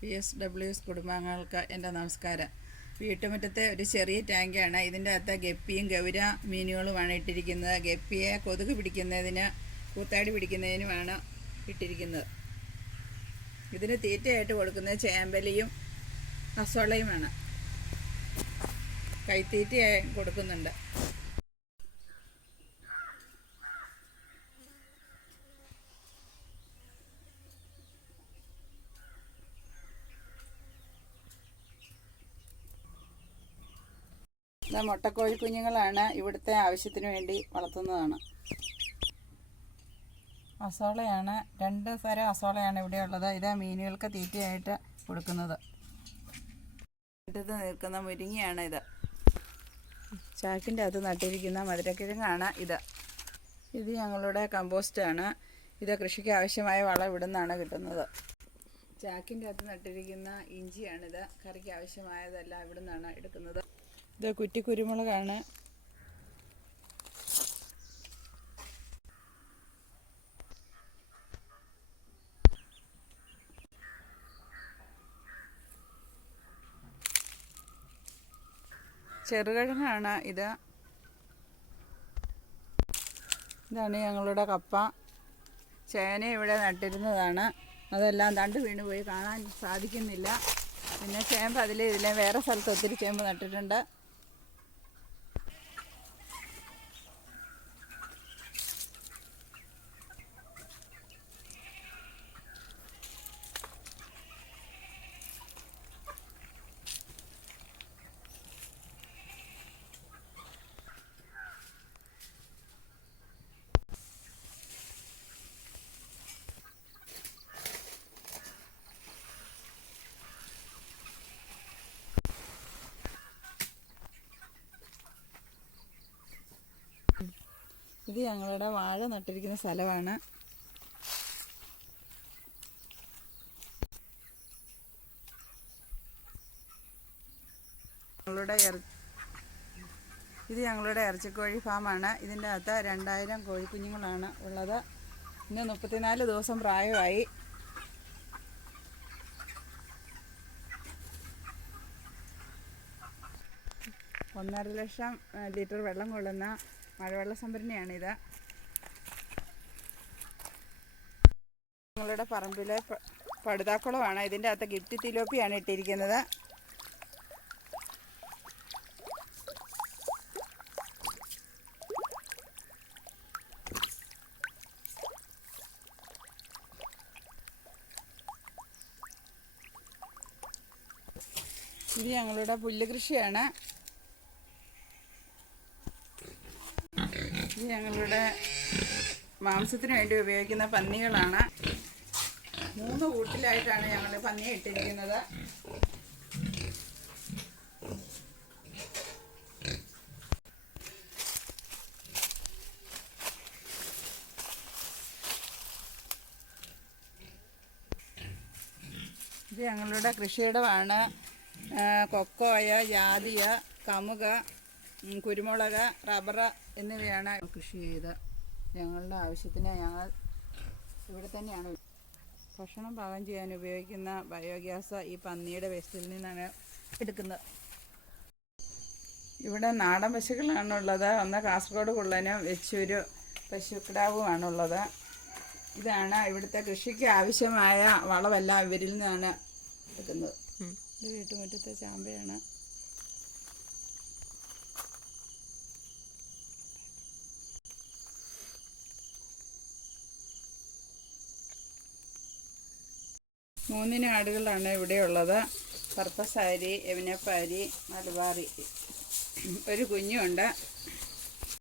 P S W S കുടുംബാംഗങ്ങൾക്ക് എന്റെ നമസ്കാരം. വീട്ടുമുറ്റത്തെ ഒരു ചെറിയ ടാങ്കാണ്. ഇതിന്റെ അകത്ത് ഗപ്പിയും ഗൗര മീനുകളുമാണ് ഇട്ടിരിക്കുന്നത്. ഗപ്പിയെ കൊതുക് പിടിക്കുന്നതിന് കൂത്താടി പിടിക്കുന്നതിനുമാണ് ഇട്ടിരിക്കുന്നത്. ഇതിന് തീറ്റയായിട്ട് കൊടുക്കുന്നത് ചേമ്പലിയും അസോളയുമാണ്. കൈത്തീറ്റയായി കൊടുക്കുന്നുണ്ട്. ഇത് മുട്ടക്കോഴി കുഞ്ഞുങ്ങളാണ് ഇവിടുത്തെ ആവശ്യത്തിന് വേണ്ടി വളർത്തുന്നതാണ്. അസോളയാണ് രണ്ട് തരം അസോളയാണ് ഇവിടെ ഉള്ളത്. ഇത് മീനുകൾക്ക് തീറ്റയായിട്ട് കൊടുക്കുന്നത്. നിൽക്കുന്ന മുരിങ്ങയാണ് ഇത്. ചാക്കിന്റെ അകത്ത് നട്ടിരിക്കുന്ന മധുരക്കിഴങ്ങാണ് ഇത്. ഇത് ഞങ്ങളുടെ കമ്പോസ്റ്റാണ് ഇത് കൃഷിക്ക് ആവശ്യമായ വളം ഇവിടെ നിന്നാണ് കിട്ടുന്നത്. ചാക്കിന്റെ അകത്ത് നട്ടിരിക്കുന്ന ഇഞ്ചിയാണിത്. കറിക്ക് ആവശ്യമായതെല്ലാം ഇവിടെ നിന്നാണ് എടുക്കുന്നത്. ഇത് കുറ്റി കുരുമുളകാണ്. ചെറുകിഴങ്ങാണ് ഇത്. ഇതാണ് ഞങ്ങളുടെ കപ്പ. ചേന ഇവിടെ നട്ടിരുന്നതാണ്. അതെല്ലാം തണ്ട് വീണ് പോയി കാണാൻ സാധിക്കുന്നില്ല. പിന്നെ ചേമ്പ് അതിൽ ഇതിലെ വേറെ സ്ഥലത്ത് ഒത്തിരി ചേമ്പ് നട്ടിട്ടുണ്ട്. ഇത് ഞങ്ങളുടെ വാഴ നട്ടിരിക്കുന്ന സ്ഥലമാണ്. ഞങ്ങളുടെ ഇത് ഞങ്ങളുടെ ഇറച്ചിക്കോഴി ഫാമാണ്. ഇതിന്റെ അകത്ത് രണ്ടായിരം കോഴിക്കുഞ്ഞുങ്ങളാണ് ഉള്ളത്. ഇന്ന് മുപ്പത്തിനാല് ദിവസം പ്രായമായി. ഒന്നര ലക്ഷം ലിറ്റർ വെള്ളം കൊള്ളുന്ന മഴവെള്ള സംഭരണിയാണിത്. ഞങ്ങളുടെ പറമ്പിലെ പടുതാക്കുളമാണ്. ഇതിന്റെ അകത്ത് ഗിഫ്റ്റ് തിലോപ്പിയാണ് ഇട്ടിരിക്കുന്നത്. ഇത് ഞങ്ങളുടെ പുല്ല് കൃഷിയാണ്. ഞങ്ങളുടെ മാംസത്തിന് വേണ്ടി ഉപയോഗിക്കുന്ന പന്നികളാണ്. മൂന്ന് കൂട്ടിലായിട്ടാണ് ഞങ്ങൾ പന്നിയെ ഇട്ടിരിക്കുന്നത്. ഇത് ഞങ്ങളുടെ കൃഷിയിടമാണ്. കൊക്കോയ ജാതിയ കമുക കുരുമുളക് റബ്ബർ എന്നിവയാണ് കൃഷി ചെയ്ത് ഞങ്ങളുടെ ആവശ്യത്തിന് ഞങ്ങൾ ഇവിടെ തന്നെയാണ്. ഭക്ഷണം പാകം ചെയ്യാൻ ഉപയോഗിക്കുന്ന ബയോഗ്യാസ് ഈ പന്നിയുടെ വേസ്റ്റിൽ നിന്നാണ് എടുക്കുന്നത്. ഇവിടെ നാടൻ പശുക്കളാണുള്ളത്. ഒന്ന് കാസർഗോഡ് കുള്ളനും വെച്ചൂര് പശുക്കിടാവുമാണുള്ളത്. ഇതാണ് ഇവിടുത്തെ കൃഷിക്ക് ആവശ്യമായ വളമെല്ലാം ഇവരിൽ നിന്നാണ് എടുക്കുന്നത്. ഇത് വീട്ടുമുറ്റത്തെ ചാമ്പയാണ്. മൂന്നിന് ആടുകളാണ് ഇവിടെയുള്ളത്. പർപ്പസാരി യവനപ്പാരി മലബാറി ഒരു കുഞ്ഞുണ്ട്.